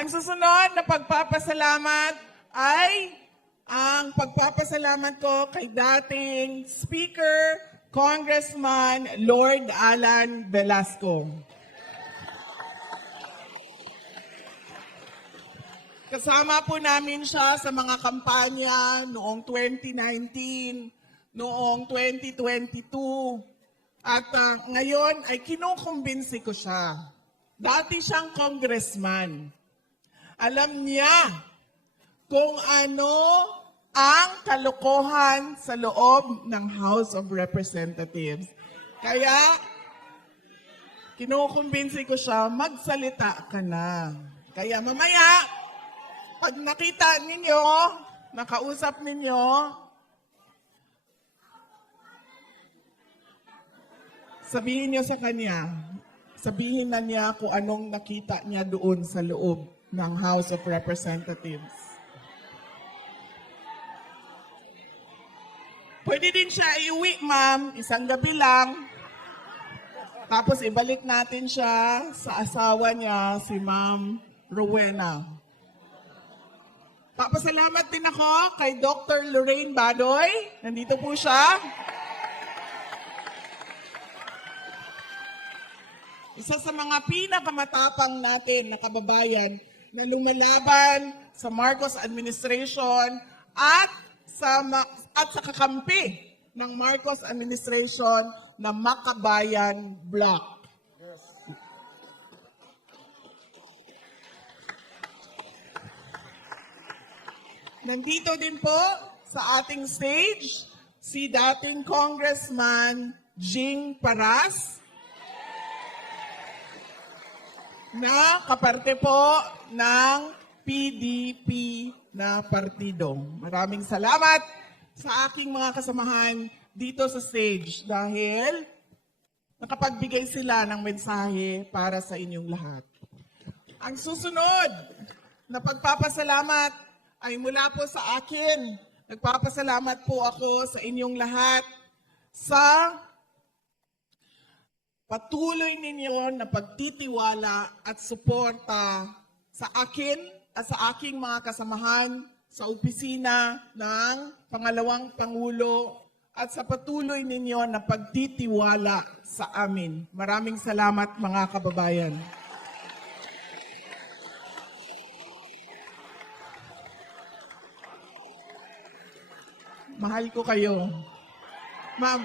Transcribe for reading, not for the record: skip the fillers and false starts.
Ang susunod na pagpapasalamat ay ang pagpapasalamat ko kay dating Speaker, Congressman Lord Alan Velasco. Kasama po namin siya sa mga kampanya noong 2019, noong 2022. At ngayon ay kinukumbinsi ko siya. Dati siyang congressman. Alam niya kung ano ang kalokohan sa loob ng House of Representatives. Kaya kinukumbinsi ko siya, magsalita ka na. Kaya mamaya, pag nakita ninyo, nakausap ninyo, sabihin niyo sa kanya, sabihin na niya kung anong nakita niya doon sa loob ng House of Representatives. Pwede din siya iuwi, ma'am, isang gabi lang. Tapos ibalik natin siya sa asawa niya, si Ma'am Rowena. Papasalamat din ako kay Dr. Lorraine Badoy. Nandito po siya. Isa sa mga pinakamatapang natin na kababayan na lumalaban sa Marcos administration at sa kakampi ng Marcos administration na Makabayan Bloc. Nandito din po sa ating stage si dating Congressman Jing Paras na kaparte po ng PDP na partido. Maraming salamat sa aking mga kasamahan dito sa stage dahil nakapagbigay sila ng mensahe para sa inyong lahat. Ang susunod na pagpapasalamat ay mula po sa akin. Nagpapasalamat po ako sa inyong lahat sa patuloy ninyo na pagtitiwala at suporta sa akin at sa aking mga kasamahan sa opisina ng Pangalawang Pangulo at sa patuloy ninyo na pagtitiwala sa amin. Maraming salamat mga kababayan. Mahal ko kayo. Ma'am.